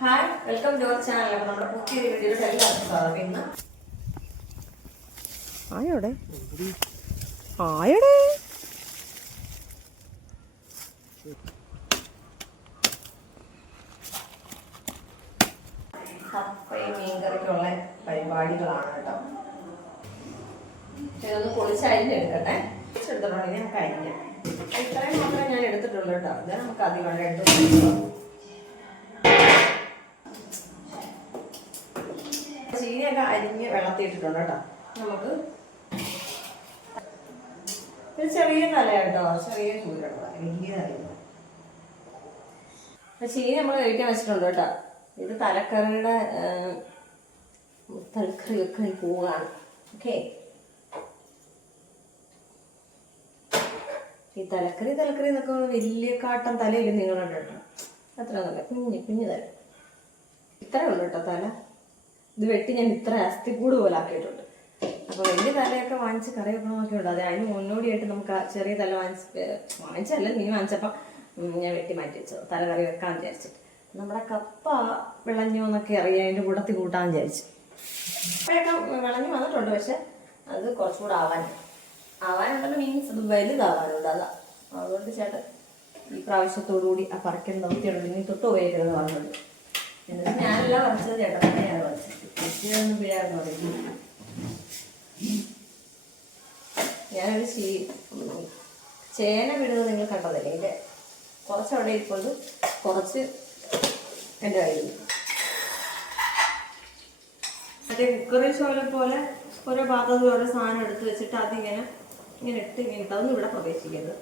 Hi welcome to our channel അപ്പോൾ നമ്മുടെ പുതിയ വീഡിയോയിലേക്ക് എല്ലാവർക്കും സ്വാഗതം ഇന്ന്. ആയോടെ? ആയോടെ? മീൻകറിക്കുള്ള പരിപാടികളാണ് കേട്ടോ. ഇതൊന്ന് പൊളിച്ച് അരിഞ്ഞെടുക്കട്ടെ പൊളിച്ചെടുത്തിട്ടുണ്ടെങ്കിൽ നമുക്ക് അരിഞ്ഞ് ഇത്രയും മാത്രമേ ഞാൻ എടുത്തിട്ടുള്ളൂ കേട്ടോ. ഇത് നമുക്ക് അധികം എടുത്ത് ചീനിയൊക്കെ അരിഞ്ഞ് വെള്ളത്തിയിട്ടിട്ടുണ്ട് കേട്ടോ. നമുക്ക് ഒരു ചെറിയ തല കേട്ടോ ചെറിയ ചൂടുള്ള വലിയ ചീന നമ്മൾ കഴിക്കാൻ വെച്ചിട്ടുണ്ട് കേട്ടോ. ഇത് തലക്കറിയുടെ തലക്കറിയൊക്കെ പോവുകയാണ്. ഓക്കെ. ഈ തലക്കറി തലക്കറി എന്നൊക്കെ വലിയ കാട്ടൻ തലയില്ല നിങ്ങളുണ്ട് കേട്ടോ. അത്ര നല്ല കുഞ്ഞ് കുഞ്ഞു തല. ഇത്രേ ഉള്ളൂ കേട്ടോ തല. ഇത് വെട്ടി ഞാൻ ഇത്ര അസ്ഥിക്കൂട് പോലെ ആക്കിയിട്ടുണ്ട്. അപ്പൊ വലിയ തലയൊക്കെ വാങ്ങിച്ച് കറി വെക്കണമൊക്കെ ഉണ്ട് അതെ അതിന് മുന്നോടിയായിട്ട് നമുക്ക് ആ ചെറിയ തല വാങ്ങിച്ച് വാങ്ങിച്ചല്ല നീ വാങ്ങിച്ചപ്പം ഉം, ഞാൻ വെട്ടി മാറ്റി വെച്ചു തല കറി വെക്കാൻ വിചാരിച്ചിട്ട് നമ്മുടെ കപ്പ വിളഞ്ഞു എന്നൊക്കെ അറിയാം അതിന്റെ കൂട്ടത്തിൽ കൂട്ടാൻ വിചാരിച്ചു. അപ്പോഴൊക്കെ വിളഞ്ഞു വന്നിട്ടുണ്ട് പക്ഷെ അത് കുറച്ചുകൂടെ ആവാൻ ആവാനുണ്ടല്ലോ മീൻസ് അത് വലുതാവാനുണ്ട് അതാ. അതുകൊണ്ട് ചേട്ടൻ ഈ പ്രാവശ്യത്തോടു കൂടി ആ പറക്കൽ നിർത്തിയുള്ളൂ ഇനി തൊട്ട് പോയേക്കരുതെന്ന് പറഞ്ഞത് എന്നിട്ട് ഞാനല്ല പറിച്ചത് ചേട്ടൻ തന്നെയാണ് പറിച്ചത് കൃഷിയൊന്നും പിഴയാന്ന് പറയുന്നത് ഞാനൊരു ചീ ചേന വിടുന്നത് നിങ്ങൾ കണ്ടതല്ലേ? എന്റെ കുറച്ച് അവിടെ ഇരിപ്പുണ്ട്. കുറച്ച് എന്റെ കയ്യിൽ മറ്റേ കുക്കറി ഷോയിലെ പോലെ ഓരോ ഭാഗത്ത് ഓരോ സാധനം എടുത്ത് വെച്ചിട്ട് അതിങ്ങനെ ഇങ്ങനെ ഇട്ട് ഇങ്ങനെ ഇട്ടതൊന്നും ഇവിടെ പ്രവേശിക്കരുത്.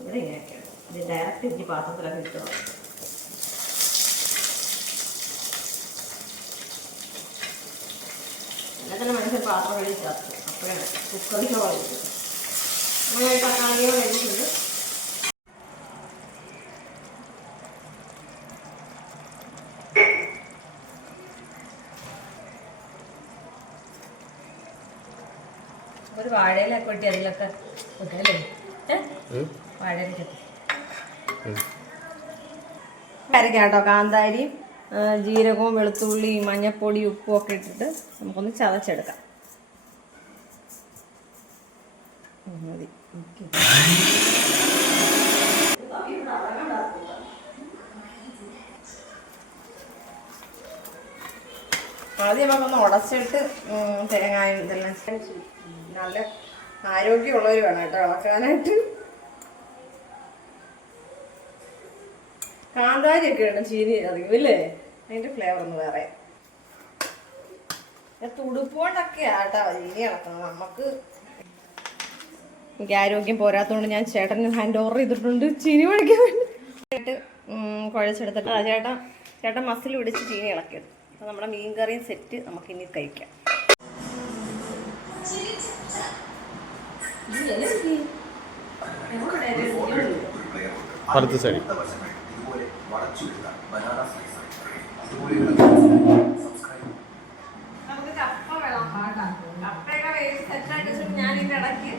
ഇവിടെ ഇങ്ങനെയൊക്കെയാണ്. ഇത് ഡയറക്റ്റ് എനിക്ക് പാത്രത്തിലൊക്കെ ഇട്ട് വേണം. എന്നാൽ തന്നെ മനുഷ്യൻ പാത്രം കഴുകി ചേർത്ത്. അപ്പോഴാണ് കുക്കറി ഷോ കഴിച്ചത് അങ്ങനെ തക്കാളിയോ കഴിച്ചിട്ടുണ്ട് ഒരു വാഴയിലൊക്കെ കൊട്ടി അതിലൊക്കെ വെക്കല്ലേ വാഴയിലൊക്കെ അരക്കാം കാന്താരിയും ജീരകവും വെളുത്തുള്ളിയും മഞ്ഞപ്പൊടി ഉപ്പും ഒക്കെ ഇട്ടിട്ട് നമുക്കൊന്ന് ചതച്ചെടുക്കാം. മതി. ഓക്കേ. ആദ്യം നമുക്കൊന്ന് ഉടച്ചിട്ട് തേങ്ങായ ഇതെല്ലാം നല്ല ആരോഗ്യമുള്ളവർ വേണം കേട്ടോ ഇളക്കാനായിട്ട് കാന്താരിയൊക്കെ ഇടണം ചീനി അധികം ഇല്ലേ? അതിന്റെ ഫ്ലേവർ ഒന്ന് വേറെ. തുടുപ്പോണ്ടൊക്കെയാ കേട്ടോ ചീനി ഇളക്കണം നമുക്ക് എനിക്ക് ആരോഗ്യം പോരാത്തതുകൊണ്ട് ഞാൻ ചേട്ടന് ഹാൻഡ് ഓവർ ചെയ്തിട്ടുണ്ട്. ചീനി പഠിക്കാൻ വേണ്ടി. ഉം, കുഴച്ചെടുത്തിട്ട് ആ ചേട്ടൻ ചേട്ടൻ മസിൽ പിടിച്ച് ചീനി ഇളക്കിയത് അപ്പോൾ നമ്മുടെ മീൻ കറിയും സെറ്റ് നമുക്ക് ഇനി കഴിക്കാം. അടുത്ത സൈഡ് നമുക്ക് കപ്പ വേണം കപ്പയൊക്കെ വേവിച്ച് സെറ്റായിട്ട് വെച്ചിട്ട് ഞാൻ ഇതിന്റെ ഇടയ്ക്ക്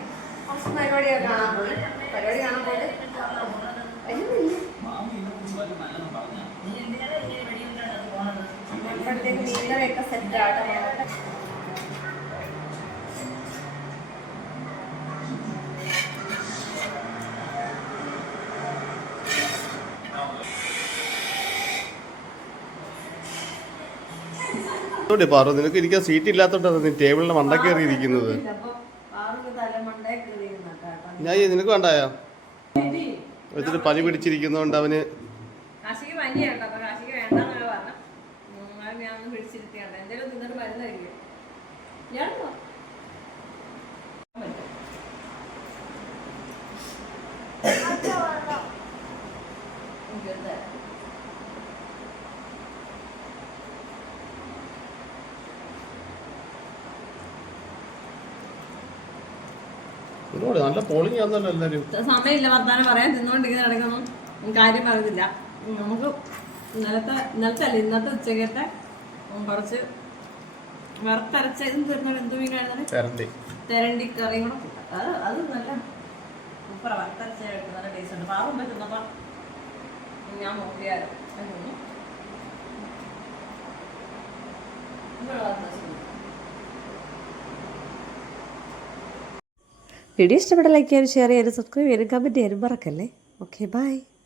പരിപാടിയൊക്കെ കാണാൻ പോയി പരിപാടി കാണാൻ പോയിട്ട് അപ്പോഴത്തേക്ക് മീൻകറിയൊക്കെ സെറ്റായിട്ട് അതോടെ പാറു നിനക്ക് ഇരിക്കാൻ സീറ്റ് ഇല്ലാത്തോണ്ടാണ് നീ ടേബിളിന്റെ മണ്ട ഞാൻ നിനക്ക് വേണ്ടായോ? എന്നിട്ട് പനി പിടിച്ചിരിക്കുന്നോണ്ട് അവന്. കാശിക്ക് നിന്നോട് നല്ല പോളിംഗ് ആണല്ലോ എല്ലാവരും സമയമില്ല വർത്താനം പറയാൻ. തിന്നുകൊണ്ടിരിക്കുന്ന ഇടയ്ക്കൊന്നും കാര്യം പറയുന്നില്ല. നമുക്ക് ഇന്നലത്തെ ഇന്നലത്തെ അല്ല? ഇന്നത്തെ ഉച്ചക്കത്തെ കുറച്ച് വറുത്തരച്ച ഇതും എന്തോ എന്ത് മീനാണ് തെരണ്ടി കറിയും കൂടെ അത് അത് നല്ല സൂപ്പർ വറുത്തരച്ച നല്ല ടേസ്റ്റ് ഉണ്ട്. പാവം പറ്റുന്നപ്പം ഞാൻ നോക്കിയായിരുന്നു വീഡിയോ ഇഷ്ടപ്പെട്ട ലൈക്ക് ചെയ്യാനും ഷെയർ ചെയ്യാനും സബ്സ്ക്രൈബ് ചെയ്യാനും കമന്റ് ചെയ്യാനും മറക്കല്ലേ? Okay bye